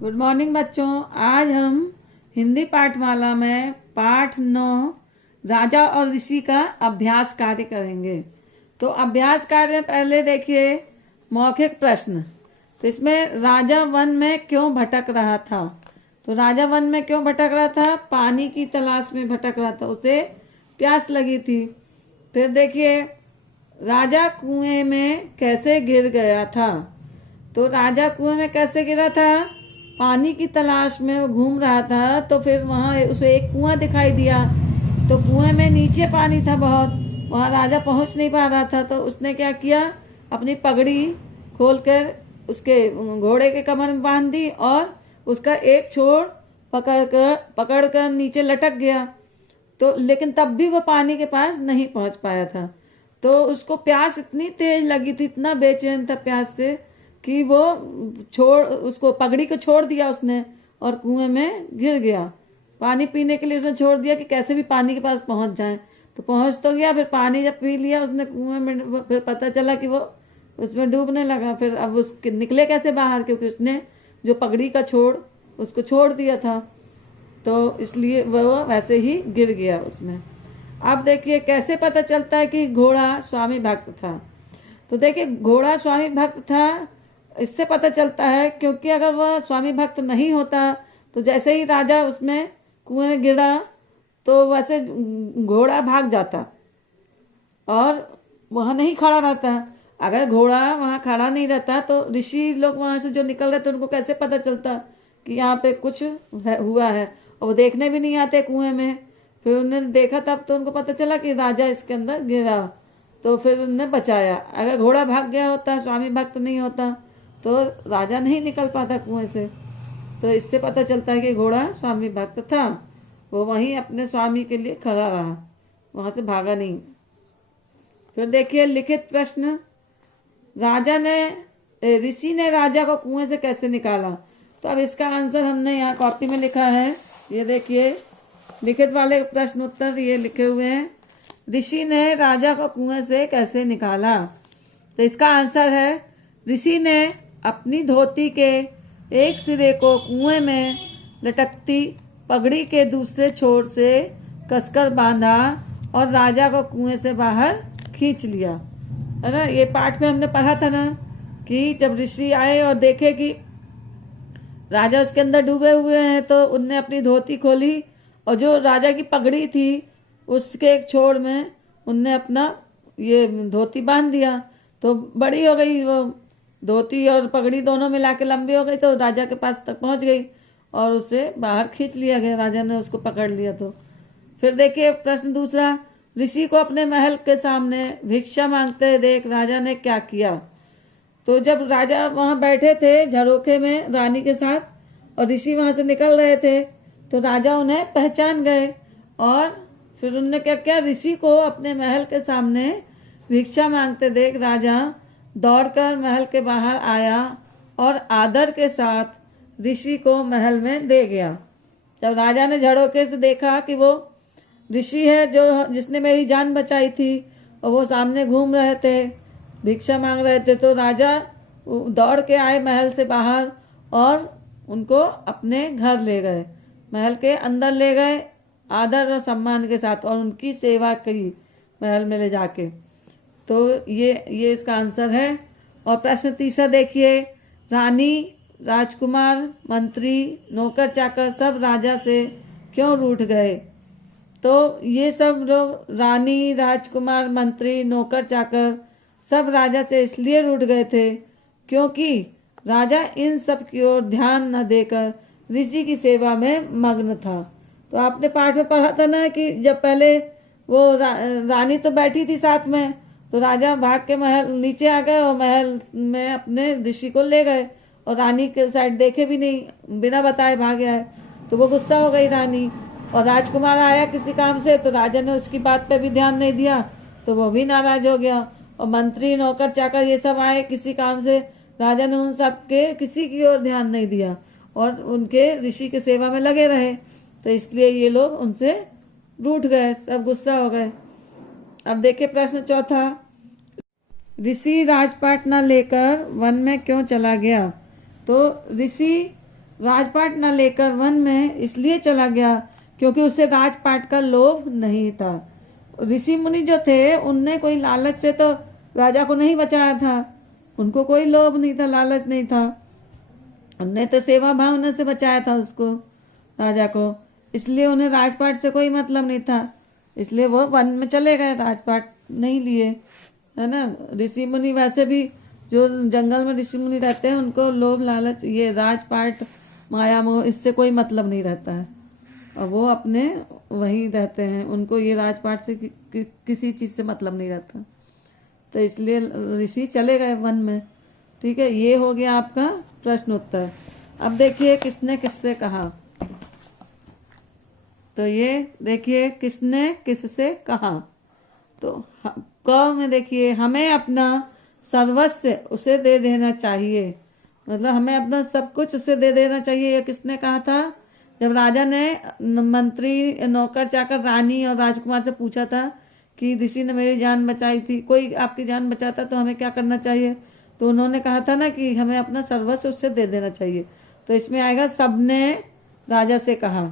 Good morning बच्चों। आज हम हिंदी पाठमाला में पाठ 9 राजा और ऋषि का अभ्यास कार्य करेंगे। तो अभ्यास कार्य में पहले देखिए मौखिक प्रश्न। तो इसमें राजा वन में क्यों भटक रहा था। तो राजा वन में क्यों भटक रहा था? पानी की तलाश में भटक रहा था, उसे प्यास लगी थी। फिर देखिए राजा कुएं में कैसे गिर गया था। तो राजा कुएं में कैसे गिरा था? पानी की तलाश में वो घूम रहा था, तो फिर वहाँ उसे एक कुआं दिखाई दिया। तो कुएं में नीचे पानी था बहुत, वहाँ राजा पहुँच नहीं पा रहा था। तो उसने क्या किया, अपनी पगड़ी खोलकर उसके घोड़े के कमर में बांध दी और उसका एक छोर पकड़कर नीचे लटक गया। तो लेकिन तब भी वो पानी के पास नहीं पहुंच पाया था। तो उसको प्यास इतनी तेज लगी थी, इतना बेचैन था प्यास से कि वो उसको पगड़ी को छोड़ दिया उसने और कुएं में गिर गया। पानी पीने के लिए उसने छोड़ दिया कि कैसे भी पानी के पास पहुंच जाए। तो पहुंच तो गया, फिर पानी जब पी लिया उसने कुएं में, फिर पता चला कि वो उसमें डूबने लगा। फिर अब निकले कैसे बाहर, क्योंकि उसने जो पगड़ी का छोड़ उसको छोड़ दिया था, तो इसलिए वह वैसे ही गिर गया उसमें। अब देखिए कैसे पता चलता है कि घोड़ा स्वामी भक्त था। तो देखिए घोड़ा स्वामी भक्त था इससे पता चलता है, क्योंकि अगर वह स्वामी भक्त नहीं होता तो जैसे ही राजा उसमें कुएं में गिरा तो वैसे घोड़ा भाग जाता और वहां नहीं खड़ा रहता। अगर घोड़ा वहां खड़ा नहीं रहता तो ऋषि लोग वहां से जो निकल रहे थे उनको कैसे पता चलता कि यहाँ पे कुछ हुआ है। और वो देखने भी नहीं आते कुएं में। फिर उन्होंने देखा तब तो उनको पता चला कि राजा इसके अंदर गिरा, तो फिर उन्होंने बचाया। अगर घोड़ा भाग गया होता, स्वामी भक्त नहीं होता, तो राजा नहीं निकल पाता कुएं से। तो इससे पता चलता है कि घोड़ा स्वामी भक्त था, वो वहीं अपने स्वामी के लिए खड़ा रहा, वहां से भागा नहीं। फिर देखिए लिखित प्रश्न। ऋषि ने राजा को कुएं से कैसे निकाला। तो अब इसका आंसर हमने यहाँ कॉपी में लिखा है। ये देखिए लिखित वाले प्रश्न उत्तर ये लिखे हुए हैं। ऋषि ने राजा को कुएं से कैसे निकाला। तो इसका आंसर है, ऋषि ने अपनी धोती के एक सिरे को कुएं में लटकती पगड़ी के दूसरे छोर से कसकर बांधा और राजा को कुएं से बाहर खींच लिया। है ना, ये पाठ में हमने पढ़ा था ना कि जब ऋषि आए और देखे कि राजा उसके अंदर डूबे हुए हैं, तो उनने अपनी धोती खोली और जो राजा की पगड़ी थी उसके एक छोर में उनने अपना ये धोती बांध दिया। तो बड़ी हो गई वो धोती और पगड़ी, दोनों मिला के लंबी हो गई, तो राजा के पास तक पहुंच गई और उसे बाहर खींच लिया गया। राजा ने उसको पकड़ लिया। तो फिर देखिए प्रश्न दूसरा। ऋषि को अपने महल के सामने भिक्षा मांगते देख राजा ने क्या किया। तो जब राजा वहां बैठे थे झरोखे में रानी के साथ और ऋषि वहां से निकल रहे थे, तो राजा उन्हें पहचान गए और फिर उन्होंने क्या किया, ऋषि को अपने महल के सामने भिक्षा मांगते देख राजा दौड़कर महल के बाहर आया और आदर के साथ ऋषि को महल में ले गया। जब राजा ने झरोखे से देखा कि वो ऋषि है जो जिसने मेरी जान बचाई थी और वो सामने घूम रहे थे, भिक्षा मांग रहे थे, तो राजा दौड़ के आए महल से बाहर और उनको अपने घर ले गए, महल के अंदर ले गए आदर और सम्मान के साथ, और उनकी सेवा की महल में ले जाके। तो ये इसका आंसर है। और प्रश्न तीसरा देखिए। रानी, राजकुमार, मंत्री, नौकर चाकर सब राजा से क्यों रूठ गए। तो ये सब लोग रानी, राजकुमार, मंत्री, नौकर चाकर सब राजा से इसलिए रूठ गए थे क्योंकि राजा इन सब की ओर ध्यान न देकर ऋषि की सेवा में मग्न था। तो आपने पाठ में पढ़ा था ना कि जब पहले वो रानी तो बैठी थी साथ में, तो राजा भाग के महल नीचे आ गए और महल में अपने ऋषि को ले गए और रानी के साइड देखे भी नहीं, बिना बताए भाग आए। तो वो गुस्सा हो गई रानी। और राजकुमार आया किसी काम से, तो राजा ने उसकी बात पे भी ध्यान नहीं दिया, तो वो भी नाराज हो गया। और मंत्री, नौकर चाकर ये सब आए किसी काम से, राजा ने उन सब के किसी की ओर ध्यान नहीं दिया और उनके ऋषि की सेवा में लगे रहे। तो इसलिए ये लोग उनसे रूठ गए, सब गुस्सा हो गए। अब देखिए प्रश्न चौथा। ऋषि राजपाट न लेकर वन में क्यों चला गया। तो ऋषि राजपाट न लेकर वन में इसलिए चला गया क्योंकि उसे राजपाट का लोभ नहीं था। ऋषि मुनि जो थे उनने कोई लालच से तो राजा को नहीं बचाया था, उनको कोई लोभ नहीं था, लालच नहीं था, उनने तो सेवा भावना से बचाया था उसको, राजा को। इसलिए उन्हें राजपाट से कोई मतलब नहीं था, इसलिए वो वन में चले गए, राजपाट नहीं लिए, है ना। ऋषि मुनि वैसे भी जो जंगल में ऋषि मुनि रहते हैं उनको लोभ लालच, ये राजपाट माया मोह इससे कोई मतलब नहीं रहता है, और वो अपने वहीं रहते हैं, उनको ये राजपाट से किसी चीज़ से मतलब नहीं रहता। तो इसलिए ऋषि चले गए वन में। ठीक है, ये हो गया आपका प्रश्न उत्तर। अब देखिए किसने किससे कहा। तो ये देखिए किसने किससे कहा। तो क में देखिए हमें अपना सर्वस्व उसे दे देना चाहिए, मतलब हमें अपना सब कुछ उसे दे देना चाहिए। ये किसने कहा था? जब राजा ने मंत्री नौकर चाकर रानी और राजकुमार से पूछा था कि ऋषि ने मेरी जान बचाई थी, कोई आपकी जान बचाता तो हमें क्या करना चाहिए? तो उन्होंने कहा था ना कि हमें अपना सर्वस्व उससे दे देना चाहिए। तो इसमें आएगा सबने राजा से कहा।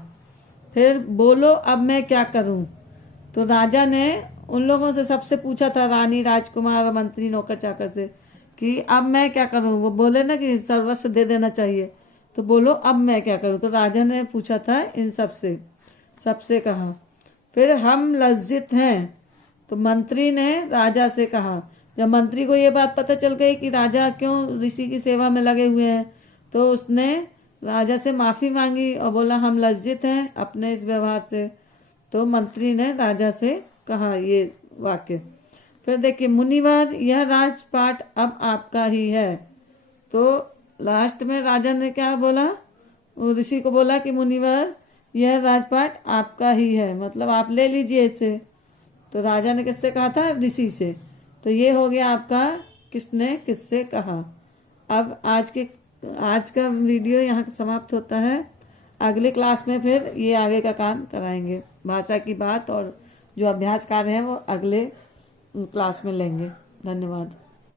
फिर बोलो अब मैं क्या करूं? तो राजा ने उन लोगों से सबसे पूछा था, रानी राजकुमार और मंत्री नौकर चाकर से, कि अब मैं क्या करूं। वो बोले ना कि सर्वस्व दे देना चाहिए, तो बोलो अब मैं क्या करूं। तो राजा ने पूछा था इन सबसे कहा। फिर हम लज्जित हैं, तो मंत्री ने राजा से कहा। जब मंत्री को ये बात पता चल गई कि राजा क्यों ऋषि की सेवा में लगे हुए हैं, तो उसने राजा से माफी मांगी और बोला हम लज्जित हैं अपने इस व्यवहार से। तो मंत्री ने राजा से कहा ये वाक्य। फिर देखिए मुनिवर यह राजपाट अब आपका ही है। तो लास्ट में राजा ने क्या बोला? ऋषि को बोला कि मुनिवर यह राजपाट आपका ही है, मतलब आप ले लीजिए इसे। तो राजा ने किससे कहा था? ऋषि से। तो ये हो गया आपका किसने किससे कहा। अब आज का वीडियो यहाँ समाप्त होता है। अगले क्लास में फिर ये आगे का काम कराएंगे, भाषा की बात और जो अभ्यास कार्य है वो अगले क्लास में लेंगे। धन्यवाद।